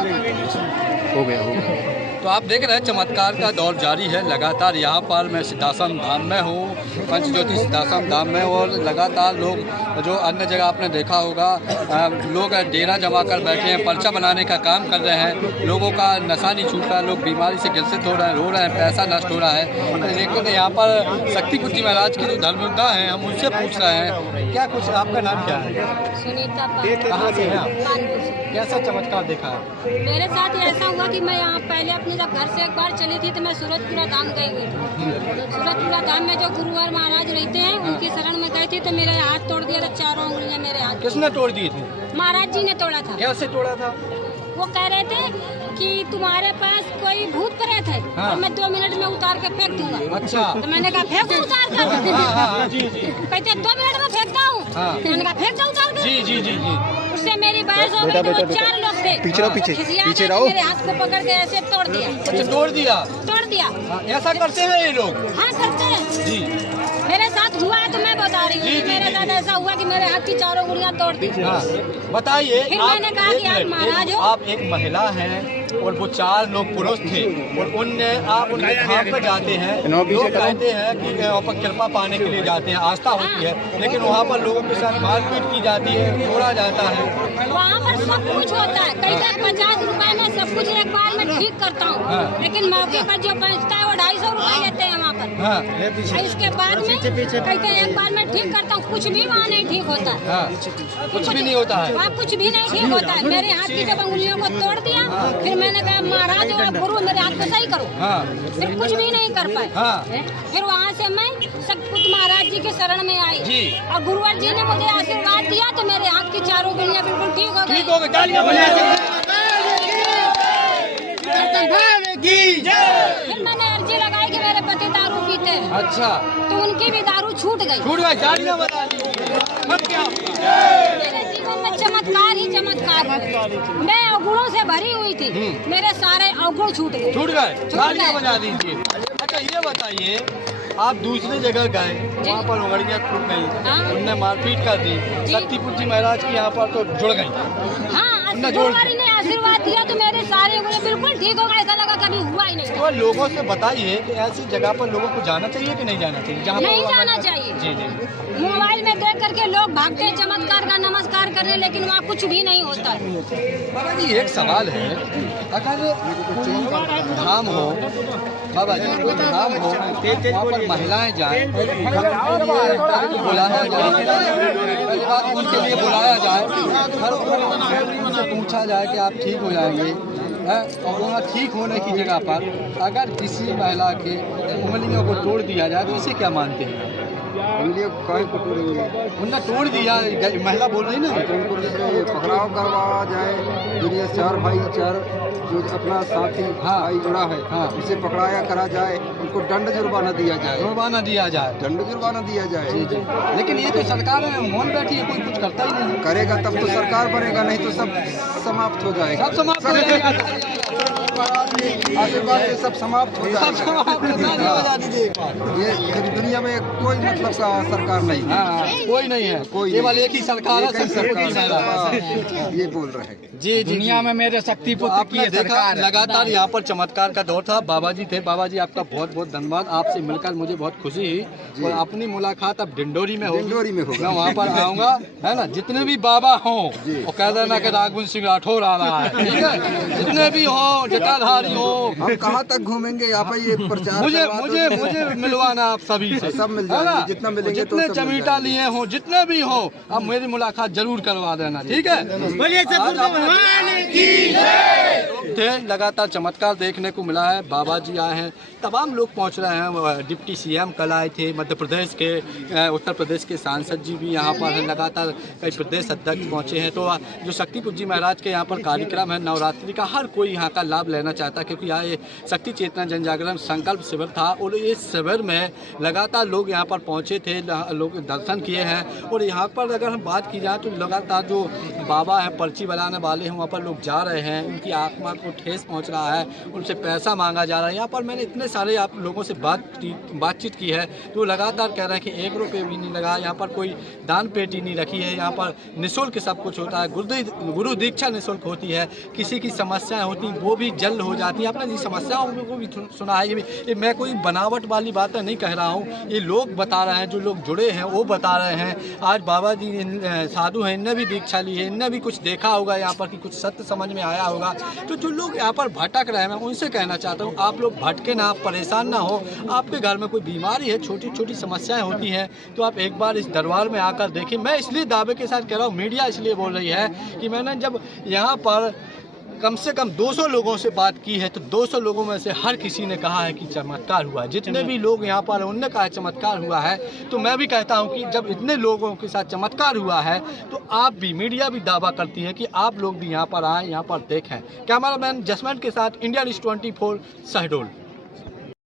हो गया। तो आप देख रहे हैं चमत्कार का दौर जारी है लगातार। यहाँ पर मैं सिद्धाश्रम धाम में हूँ, पंचज्योति सिद्धाश्रम धाम में, और लगातार लोग जो अन्य जगह आपने देखा होगा लोग डेरा जमा कर बैठे हैं, पर्चा बनाने का काम कर रहे हैं। लोगों का नशा नहीं छूट रहा, लोग बीमारी से ग्रसित हो रहे हैं, रो रहे हैं, पैसा नष्ट हो रहा है। लेकिन यहाँ पर शक्ति कुटी महाराज की जो धर्मयुद्धा हैं हम उनसे पूछ रहे हैं क्या कुछ। आपका नाम क्या है? सुनीता। कहाँ से हैं आप? कैसा चमत्कार देखा है? मेरे साथ ऐसा हुआ कि मैं यहाँ पहले अपने जब घर से एक बार चली थी तो मैं सूरजपुरा धाम गई हुई थी। सूरजपुरा धाम में जो गुरुवार महाराज रहते हैं उनकी शरण में गई थी तो मेरा हाथ तोड़ दिया था, चारों उंगलियां मेरे हाथ। किसने तोड़ दी थी? महाराज जी ने तोड़ा था। कैसे तोड़ा था? वो कह रहे थे कि तुम्हारे पास कोई भूत प्रेत है और मैं 2 मिनट में उतार के फेंक दूंगा। अच्छा। तो मैंने कहा फेंक दो उतार कर। कहते 2 मिनट में फेंकता हूँ। मैंने कहा फेंक दो उतार कर। जी जी जी जी। उससे मेरी बहस हो गई तो 4 लोग थे। पीछे रहो। मेरे हाथ को पकड़ के ऐसे तोड़ दिया। अच्छा, तोड़ दिया? तोड़ दिया। ऐसा करते हैं ये लोग? हाँ करते हैं जी। मेरे साथ हुआ है तो मैं बता रही हूँ। मेरे साथ ऐसा हुआ कि मेरे हाथ की चारों उंगलियां तोड़ दी। हाँ बताइए। फिर मैंने कहा कि आप महाराज हो। आप एक महिला हैं और वो 4 लोग पुरुष थे और उनने आप उनके धाम पे जाते हैं, लोग कहते हैं कि वहाँ पर कृपा पाने के लिए जाते हैं, आस्था होती है, लेकिन वहाँ पर लोगों के साथ मारपीट की जाती है, तोड़ा जाता है। वहाँ पर सब कुछ होता है। कई बार 50 रुपए में सब कुछ एक बार में ठीक करता हूँ, लेकिन मौके पर जो बचता है वो 250 रुपए लेते हैं वहाँ पर। इसके बाद में कहते हैं एक बार में ठीक करता हूँ, कुछ भी वहाँ नहीं ठीक होता है। कुछ भी नहीं होता है वहाँ, कुछ भी नहीं ठीक होता है। मेरे हाथ की जब उंगलियों को तोड़ दिया, फिर मैंने कहा महाराज और गुरु मेरे हाथ को सही करो। फिर कुछ भी नहीं कर पाए। फिर वहाँ से मैं सतपुत महाराज जी के शरण में आई और गुरुवर जी ने मुझे आशीर्वाद दिया तो मेरे हाथ की चारों उंगलियां बिल्कुल ठीक हो गई। फिर मैंने अर्जी लगाई कि मेरे पति दारू पीते हैं। अच्छा। तो उनकी भी दारू छूट गई। मेरे जीवन में चमत्कार ही चमत्कार हुए। मैं अवगुणों से भरी हुई थी, मेरे सारे अवगुण छूट गए। तालियां बजा दीजिए। अच्छा ये बताइए, आप दूसरी जगह गए, वहाँ पर उंगलियां टूट गई, उनने मारपीट कर दी, शक्ति कुटी महाराज की यहाँ पर तो जुड़ गई। हाँ, गुरुवारी ने आशीर्वाद दिया तो मेरे सारे उंगलियां बिल्कुल ठीक हो गए। ऐसा लगा कभी हुआ ही नहीं। तो लोगों से बताइए कि ऐसी जगह पर लोगों को जाना चाहिए कि नहीं जाना चाहिए? जहाँ नहीं जाना चाहिए। जी जी। मोबाइल में देख करके लोग भागते हैं चमत्कार का नमस्कार करने, लेकिन वहाँ कुछ भी नहीं होता है। बाबा जी एक सवाल है, अगर कोई धाम हो, बाबा जी कोई धाम हो, वहाँ पर महिलाएं जाएं, बुलाया जाए, पहली बात उनके लिए बुलाया जाए, उनसे पूछा जाए कि आप ठीक हो जाएंगे, और वहाँ ठीक होने की जगह पर अगर किसी महिला के उंगलियों को तोड़ दिया जाए तो इसे क्या मानते हैं? उंगलियों को तोड़ेंगे? उनने तोड़ दिया, महिला बोल रही ना, तो उनको पकड़ाव करवाया जाए। दुनिया 4 भाई 4 जो अपना साथी भाई जुड़ा है, उसे पकड़ाया करा जाए, उनको दंड जुर्माना दिया जाए। जुर्माना दिया जाए? दंड जुर्माना दिया जाए। जी जी। लेकिन ये तो सरकार है, मौन बैठी है, कोई कुछ करता ही नहीं। करेगा तब तो सरकार बनेगा, नहीं तो सब समाप्त हो जाएगा। सब समाप्त हो जाएगा। आशीर्वाद से सब समाप्त हो जाएगा। ये दुनिया में कोई मतलब का सरकार नहीं है। कोई नहीं है, केवल एक ही सरकार है। ये बोल रहे हैं। जी दुनिया में मेरे शक्ति पुत्र की सरकार। लगातार यहाँ पर चमत्कार का दौर था। बाबा जी थे। बाबा जी आपका बहुत बहुत धन्यवाद। आपसे मिलकर मुझे बहुत खुशी हुई और अपनी मुलाकात अब डिंडोरी में होगी। मैं वहाँ पर आऊँगा, है ना। जितने भी बाबा हों और कह देना कि राघवन सिंह राठौर आ रहा है, ठीक है। जितने भी हों, जटाधारी हो, हम कहाँ तक घूमेंगे यहाँ पे ये प्रचार। मुझे मिलवाना आप सभी से, सब मिल जाएगा, जितना मिलेंगे। जितने चमीटा लिए हो, जितने भी हो, अब मेरी मुलाकात जरूर करवा देना, ठीक है। लगातार चमत्कार देखने को मिला है। बाबा जी आए हैं, तमाम लोग पहुंच रहे हैं। डिप्टी सीएम कल आए थे, मध्य प्रदेश के, उत्तर प्रदेश के सांसद जी भी यहाँ पर हैं। लगातार कई प्रदेश अध्यक्ष पहुंचे हैं। तो जो शक्ति कुटी महाराज के यहाँ पर कार्यक्रम है नवरात्रि का, हर कोई यहाँ का लाभ लेना चाहता है, क्योंकि यहाँ ये शक्ति चेतना जन जागरण संकल्प शिविर था और इस शिविर में लगातार लोग यहाँ पर पहुँचे थे, लोग दर्शन किए हैं। और यहाँ पर अगर हम बात की जाए तो लगातार जो बाबा हैं, पर्ची बनाने वाले हैं, वहाँ पर लोग जा रहे हैं, उनकी आत्मा को उनको ठेस पहुंच रहा है, उनसे पैसा मांगा जा रहा है। यहाँ पर मैंने इतने सारे आप लोगों से बातचीत की है तो लगातार कह रहे हैं कि 1 रुपये भी नहीं लगा, यहाँ पर कोई दान पेटी नहीं रखी है, यहाँ पर निःशुल्क सब कुछ होता है, गुरु दीक्षा निःशुल्क होती है, किसी की समस्याएं होती वो भी जल्द हो जाती है। आपने ये समस्याओं को भी सुना है, ये मैं कोई बनावट वाली बातें नहीं कह रहा हूँ, ये लोग बता रहे हैं, जो लोग जुड़े हैं वो बता रहे हैं। आज बाबा जी साधु हैं, इनने भी दीक्षा ली है, इनने भी कुछ देखा होगा यहाँ पर कि कुछ सत्य समझ में आया होगा। तो जो लोग यहाँ पर भटक रहे हैं मैं उनसे कहना चाहता हूँ, आप लोग भटके ना, आप परेशान ना हो। आपके घर में कोई बीमारी है, छोटी छोटी समस्याएं होती हैं, तो आप एक बार इस दरबार में आकर देखें। मैं इसलिए दावे के साथ कह रहा हूँ, मीडिया इसलिए बोल रही है कि मैंने जब यहाँ पर कम से कम 200 लोगों से बात की है तो 200 लोगों में से हर किसी ने कहा है कि चमत्कार हुआ है। जितने भी लोग यहाँ पर उनने कहा चमत्कार हुआ है, तो मैं भी कहता हूँ कि जब इतने लोगों के साथ चमत्कार हुआ है तो आप भी, मीडिया भी दावा करती है कि आप लोग भी यहाँ पर आएँ, यहाँ पर देखें। कैमरामैन जसवंत के साथ इंडिया न्यूज़ 24 शहडोल।